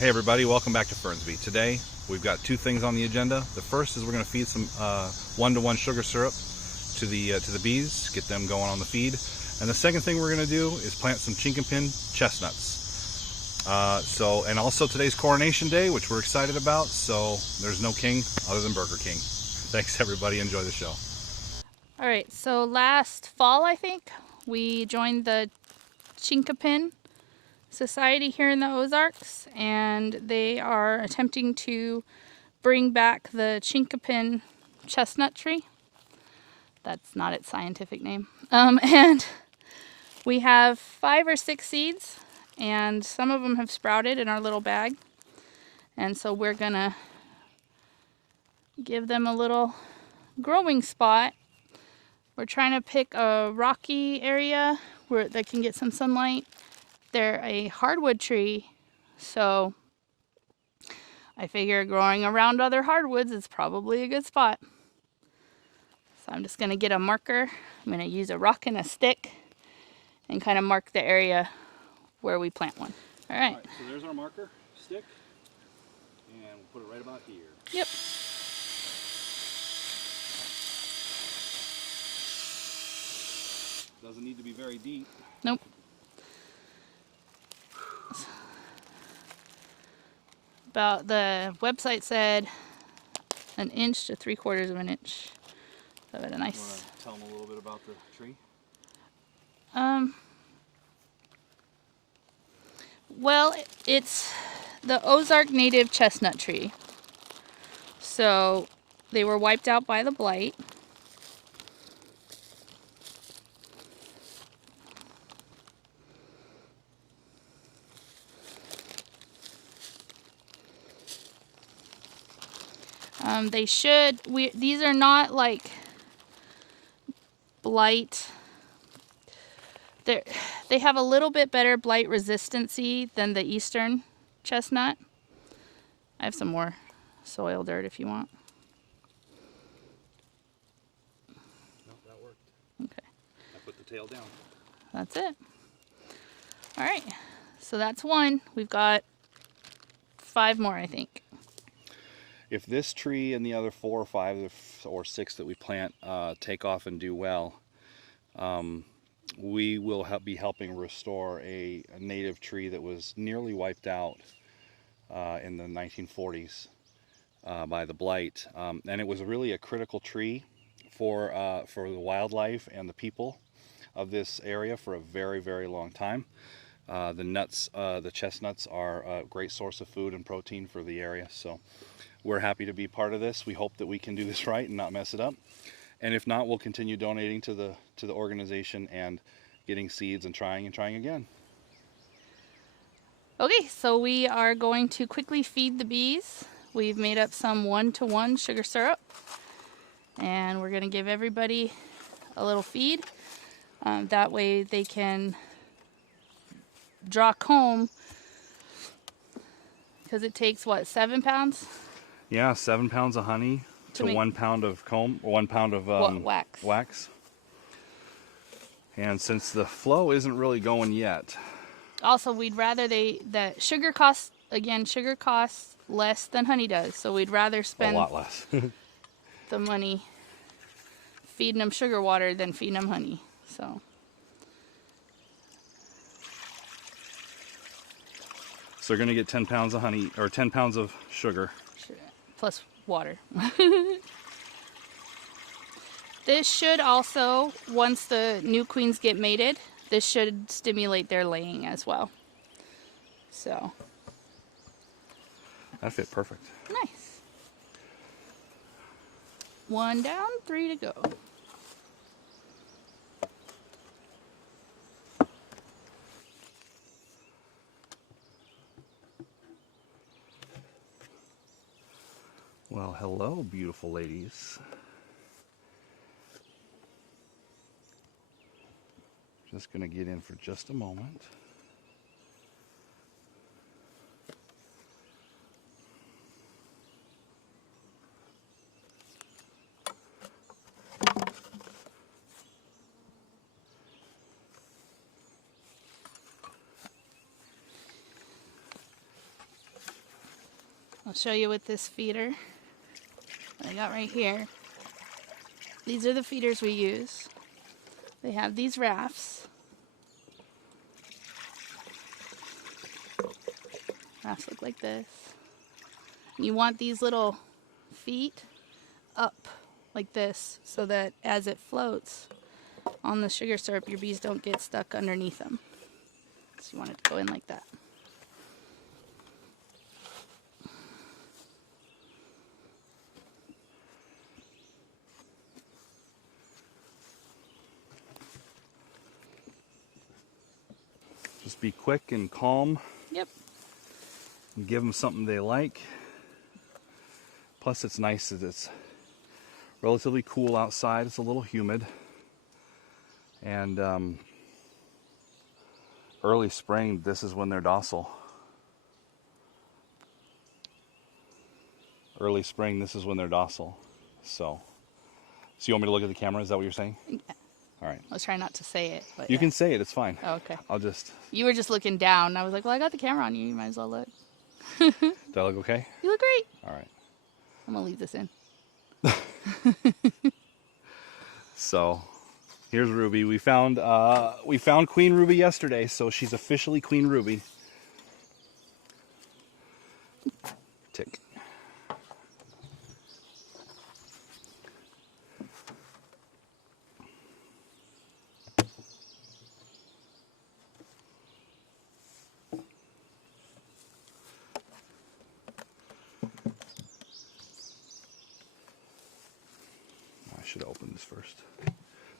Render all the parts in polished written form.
Hey everybody, welcome back to Fernsby. Today we've got two things on the agenda. The first is we're going to feed some one-to-one sugar syrup to the bees, get them going on the feed. And the second thing we're going to do is plant some chinkapin chestnuts. And also today's coronation day, which we're excited about. So there's no king other than Burger King. Thanks everybody. Enjoy the show. All right. So last fall, I think we joined the Chinkapin Society here in the Ozarks, and they are attempting to bring back the Chinkapin chestnut tree. That's not its scientific name. And we have 5 or 6 seeds, and some of them have sprouted in our little bag. And so we're gonna give them a little growing spot. We're trying to pick a rocky area where they can get some sunlight. They're a hardwood tree, so I figure growing around other hardwoods is probably a good spot. So I'm just going to get a marker. I'm going to use a rock and a stick and kind of mark the area where we plant one. All right. So there's our marker stick, and we'll put it right about here. Yep. Doesn't need to be very deep. Nope. About the website said 1 inch to 3/4 of an inch. So a nice. You want to tell them a little bit about the tree? Well, it's the Ozark native chestnut tree. So they were wiped out by the blight. These are not like blight. They have a little bit better blight resistancy than the eastern chestnut. I have some more soil dirt if you want. No, that worked. Okay. I put the tail down. That's it. All right. So that's one. We've got 5 more, I think. If this tree and the other 4 or 5 or 6 that we plant take off and do well, we will be helping restore a native tree that was nearly wiped out in the 1940s by the blight. And it was really a critical tree for the wildlife and the people of this area for a very, very long time. The chestnuts are a great source of food and protein for the area. So we're happy to be part of this. We hope that we can do this right and not mess it up. And if not, we'll continue donating to the organization and getting seeds and trying again. Okay, so we are going to quickly feed the bees. We've made up some 1-to-1 sugar syrup, and we're going to give everybody a little feed. That way they can draw comb, because it takes, what, 7 pounds? Yeah, 7 pounds of honey to 1 pound of comb, or 1 pound of wax. And since the flow isn't really going yet. Also, we'd rather that sugar costs less than honey does. So we'd rather spend a lot less the money feeding them sugar water than feeding them honey. So they're going to get 10 pounds of honey, or 10 pounds of sugar. Plus water. This should also, once the new queens get mated, this should stimulate their laying as well. So that fit perfect. Nice. 1 down, 3 to go. Well, hello, beautiful ladies. Just going to get in for just a moment. I'll show you with this feeder that I got right here. These are the feeders we use. They have these rafts. Rafts look like this. You want these little feet up like this so that as it floats on the sugar syrup, your bees don't get stuck underneath them. So you want it to go in like that. Just be quick and calm. Yep. And give them something they like. Plus it's nice that it's relatively cool outside. It's a little humid. And early spring, this is when they're docile. Early spring, this is when they're docile. So you want me to look at the camera? Is that what you're saying? Yeah. All right. I was trying not to say it. But You yeah. can say it. It's fine. Oh, okay. I'll just... You were just looking down. I was like, well, I got the camera on you. You might as well look. Do I look okay? You look great. All right. I'm going to leave this in. So here's Ruby. We found Queen Ruby yesterday, so she's officially Queen Ruby. Tick. I should have opened this first.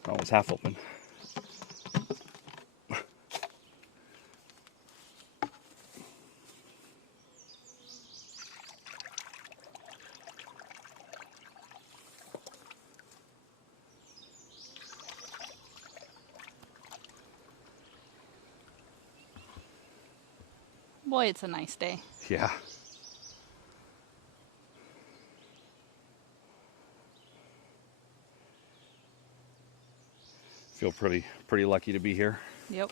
Oh, it was half open. Boy, it's a nice day. Yeah. Feel pretty lucky to be here. Yep.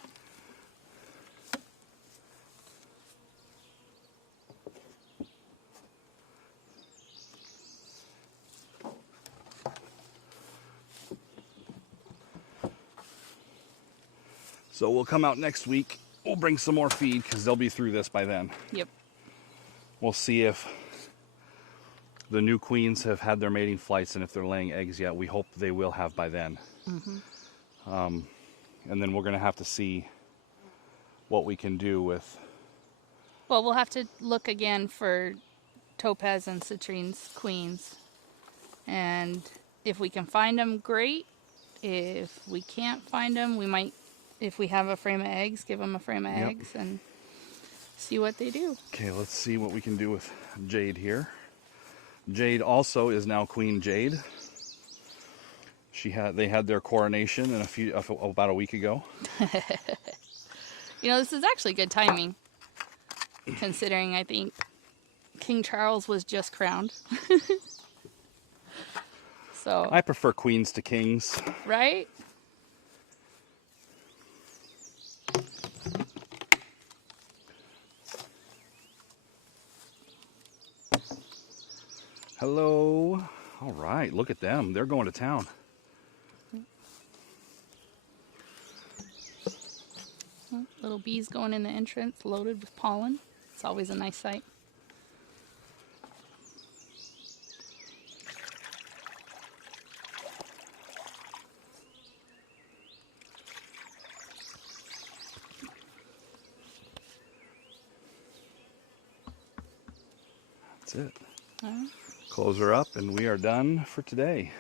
So we'll come out next week. We'll bring some more feed because they'll be through this by then. Yep. We'll see if the new queens have had their mating flights and if they're laying eggs yet. We hope they will have by then. Mm-hmm. And then we're going to have to see what we can do with... Well, we'll have to look again for topaz and citrines queens. And if we can find them, great. If we can't find them, we might, if we have a frame of eggs, give them a frame of Yep. eggs and see what they do. Okay, let's see what we can do with Jade here. Jade also is now Queen Jade. They had their coronation about a week ago. You know, this is actually good timing, considering I think King Charles was just crowned. So, I prefer queens to kings. right? Hello. All right, look at them. They're going to town. Little bees going in the entrance loaded with pollen. It's always a nice sight. That's it. All right. Close her up and we are done for today.